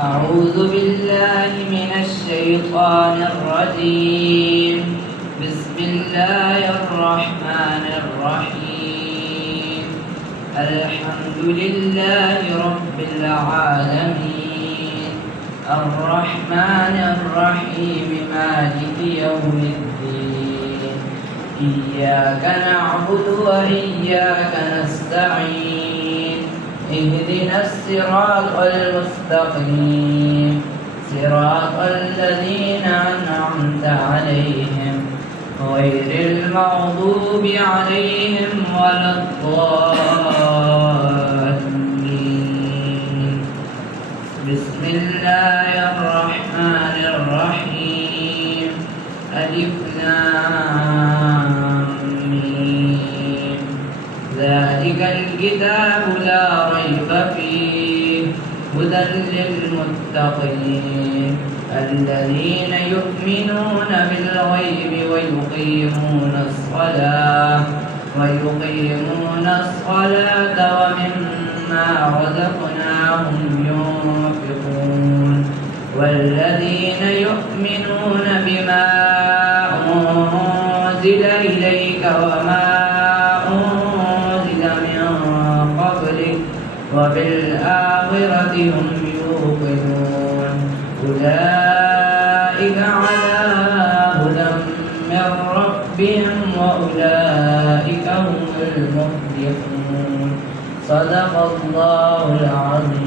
أعوذ بالله من الشيطان الرجيم. بسم الله الرحمن الرحيم. الحمد لله رب العالمين، الرحمن الرحيم، مالك يوم الدين. إياك نعبد وإياك نستعين. اهدنا الصراط المستقيم، صراط الذين أنعمت عليهم غير المغضوب عليهم ولا الضالين. بسم الله الرحمن الرحيم. ألف لام ميم. ذلك الكتاب لا ريب فيه، هدى للمتقين الذين يؤمنون بالغيب ويقيمون الصلاة ومما رزقناهم ينفقون. والذين يؤمنون بما أنزل إليك وما وبالآخرة هم يوقنون. أولئك على هدى من ربهم وأولئك هم المفلحون. صدق الله العظيم.